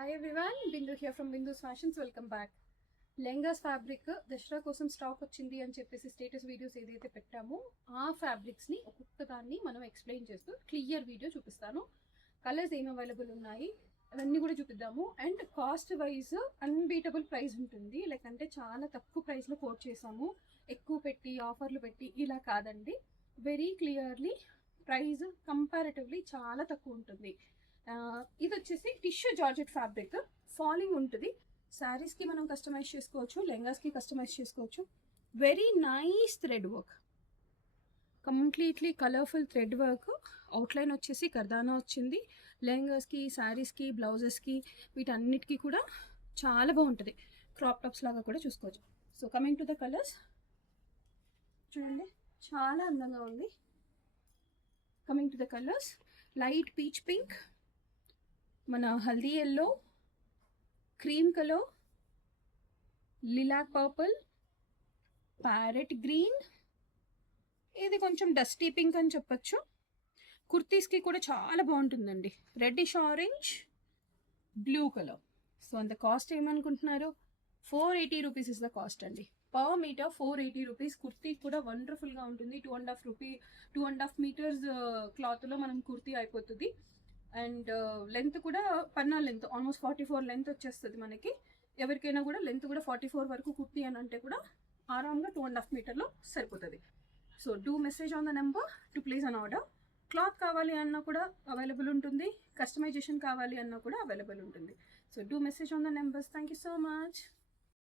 Hi everyone, Bindu here from Bindu's fashions. Welcome back. Lehengas fabric Dasara కోసం stock వచ్చింది అని చెప్పేసి స్టేటస్ వీడియోస్ ఏదైతే పెట్టామో ఆ ఫ్యాబ్రిక్స్ని ఒక్కొక్క దాన్ని మనం ఎక్స్ప్లెయిన్ చేస్తూ క్లియర్ వీడియో చూపిస్తాను. కలర్స్ ఏమి అవైలబుల్ ఉన్నాయి అవన్నీ కూడా చూపిద్దాము. And cost wise unbeatable price ఉంటుంది. లైక్ అంటే చాలా తక్కువ ప్రైస్లో కోట్ చేసాము, ఎక్కువ పెట్టి ఆఫర్లు పెట్టి ఇలా కాదండి. వెరీ క్లియర్లీ ప్రైస్ కంపారిటివ్లీ చాలా తక్కువ ఉంటుంది. ఇది వచ్చేసి టిష్యూ జార్జెట్ ఫ్యాబ్రిక్, ఫాలింగ్ ఉంటుంది. శారీస్కి మనం కస్టమైజ్ చేసుకోవచ్చు, లెహంగాస్కి కస్టమైజ్ చేసుకోవచ్చు. Very nice thread work, completely colourful thread work. Outline వచ్చేసి కర్దానా వచ్చింది. లెహంగాస్కి, శారీస్కి, బ్లౌజెస్కి వీటన్నిటికీ కూడా చాలా బాగుంటుంది. క్రాప్ టాప్స్ లాగా కూడా చూసుకోవచ్చు. So coming to the colours, చూడండి చాలా అందంగా ఉంది. Coming to the colours, light peach pink, మన haldi yellow, cream colour, lilac purple, parrot green, ఇది కొంచెం డస్టీ పింక్ అని చెప్పచ్చు. కుర్తీస్కి కూడా చాలా బాగుంటుందండి. Reddish orange, blue colour. So అంత కాస్ట్ ఏమనుకుంటున్నారు? 480 రూపీస్ ఇస్ ద కాస్ట్ అండి. Per metre 480 rupees. కుర్తీ కూడా వండర్ఫుల్గా ఉంటుంది. 2.5 మీటర్స్ క్లాత్లో మనం కుర్తీ అయిపోతుంది. అండ్ లెంత్ కూడా పన్నా లెంత్ ఆల్మోస్ట్ 44 లెంత్ వచ్చేస్తుంది మనకి. ఎవరికైనా కూడా లెంత్ కూడా 44 వరకు కుర్తీ అని అంటే కూడా ఆరామ్గా 2.5 మీటర్లో సరిపోతుంది. So do message on the number to place an order. Cloth కావాలి అన్నా కూడా అవైలబుల్ ఉంటుంది, కస్టమైజేషన్ కావాలి అన్నా కూడా అవైలబుల్ ఉంటుంది. So do message on the numbers. Thank you so much.